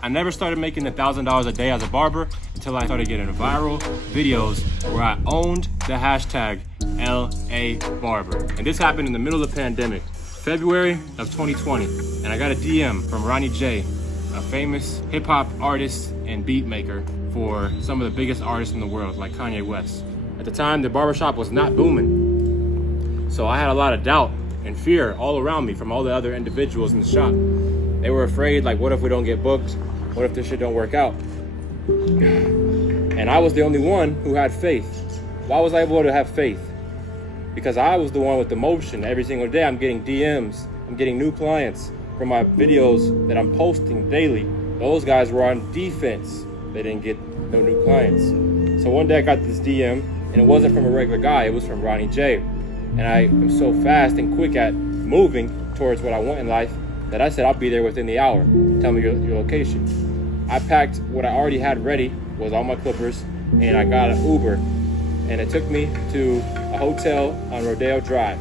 I never started making $1,000 a day as a barber until I started getting viral videos where I owned the hashtag LA Barber. And this happened in the middle of the pandemic, February of 2020. And I got a DM from Ronnie J, a famous hip hop artist and beat maker for some of the biggest artists in the world, like Kanye West. At the time, the barbershop was not booming. So I had a lot of doubt and fear all around me from all the other individuals in the shop. They were afraid, like, what if we don't get booked? What if this shit don't work out? And I was the only one who had faith. Why was I able to have faith? Because I was the one with the motion. Every single day I'm getting DMs, I'm getting new clients from my videos that I'm posting daily. Those guys were on defense. They didn't get no new clients. So one day I got this DM, and it wasn't from a regular guy, it was from Ronnie J. And I am so fast and quick at moving towards what I want in life that I said I'll be there within the hour. Tell me your location. I packed what I already had ready, was all my clippers, and I got an Uber. And it took me to a hotel on Rodeo Drive.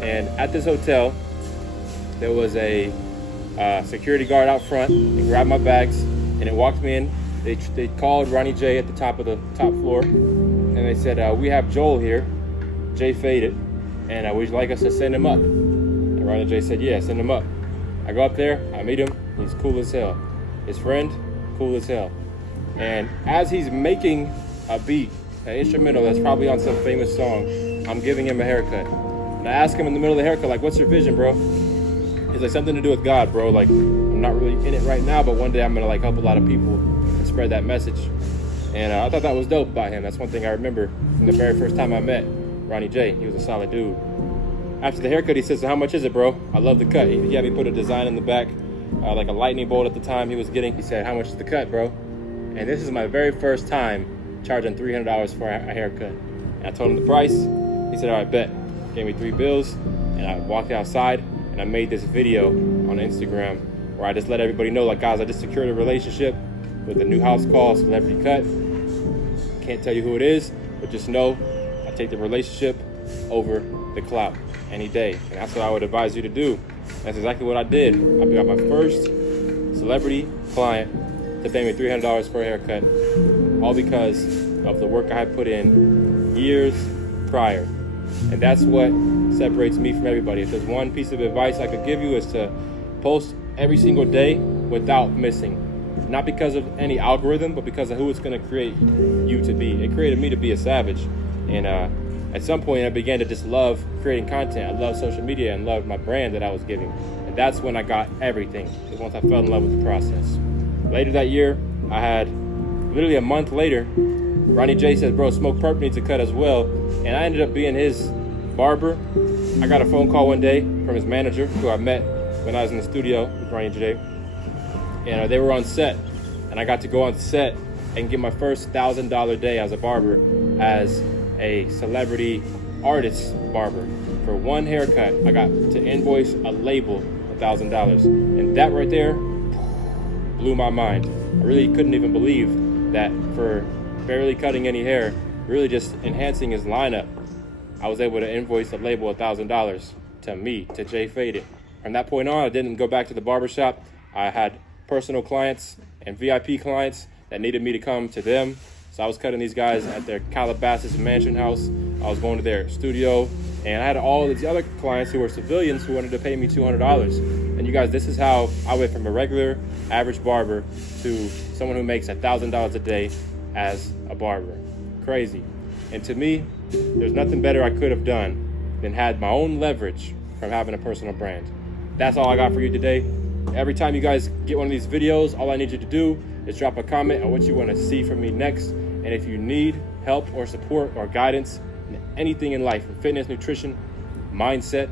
And at this hotel, there was a security guard out front. He grabbed my bags and it walked me in. They called Ronnie J at the top floor, and they said, we have Joel here, Jay Faded, and would you like us to send him up? And Ronnie J said, yeah, send him up. I go up there, I meet him, he's cool as hell. His friend, cool as hell. And as he's making a beat, an instrumental that's probably on some famous song, I'm giving him a haircut. And I ask him in the middle of the haircut, like, what's your vision, bro? He's like, something to do with God, bro. Like, I'm not really in it right now, but one day I'm gonna like help a lot of people and spread that message. And I thought that was dope about him. That's one thing I remember from the very first time I met Ronnie J. He was a solid dude. After the haircut, he said, so how much is it, bro? I love the cut. He had me put a design in the back, like a lightning bolt at the time he was getting. He said, how much is the cut, bro? And this is my very first time charging $300 for a haircut. And I told him the price. He said, all right, bet. Gave me 3 bills, and I walked outside, and I made this video on Instagram where I just let everybody know, like, guys, I just secured a relationship with a new house call, Celebrity Cut. Can't tell you who it is, but just know I take the relationship over the clout any day. And that's what I would advise you to do. That's exactly what I did. I got my first celebrity client to pay me $300 for a haircut, all because of the work I had put in years prior. And that's what separates me from everybody. If there's one piece of advice I could give you, is to post every single day without missing. Not because of any algorithm, but because of who it's going to create you to be. It created me to be a savage. And at some point I began to just love creating content. I love social media and loved my brand that I was giving. And that's when I got everything. It was once I fell in love with the process. Later that year, I had, literally a month later, Ronnie J says, bro, Smoke Perp needs a cut as well. And I ended up being his barber. I got a phone call one day from his manager, who I met when I was in the studio with Ronnie J. And they were on set. And I got to go on set and get my first $1,000 day as a barber, as a celebrity artist barber. For one haircut, I got to invoice a label $1,000. And that right there blew my mind. I really couldn't even believe that for barely cutting any hair, really just enhancing his lineup, I was able to invoice a label $1,000 to me, to Jay Faded. From that point on, I didn't go back to the barbershop. I had personal clients and VIP clients that needed me to come to them. So I was cutting these guys at their Calabasas mansion house. I was going to their studio, and I had all these other clients who were civilians who wanted to pay me $200. And you guys, this is how I went from a regular average barber to someone who makes $1,000 a day as a barber. Crazy. And to me, there's nothing better I could have done than had my own leverage from having a personal brand. That's all I got for you today. Every time you guys get one of these videos, all I need you to do is drop a comment on what you want to see from me next. And if you need help or support or guidance in anything in life, from fitness, nutrition, mindset,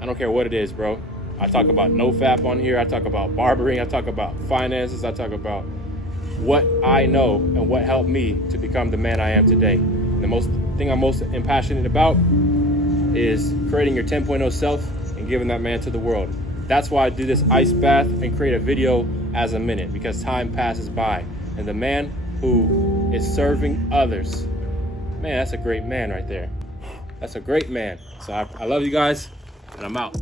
I don't care what it is, bro. I talk about NoFap on here. I talk about barbering. I talk about finances. I talk about what I know and what helped me to become the man I am today. The thing I'm most passionate about is creating your 10.0 self and giving that man to the world. That's why I do this ice bath and create a video as a minute, because time passes by. And the man who is serving others, man, that's a great man right there. That's a great man. So I love you guys, and I'm out.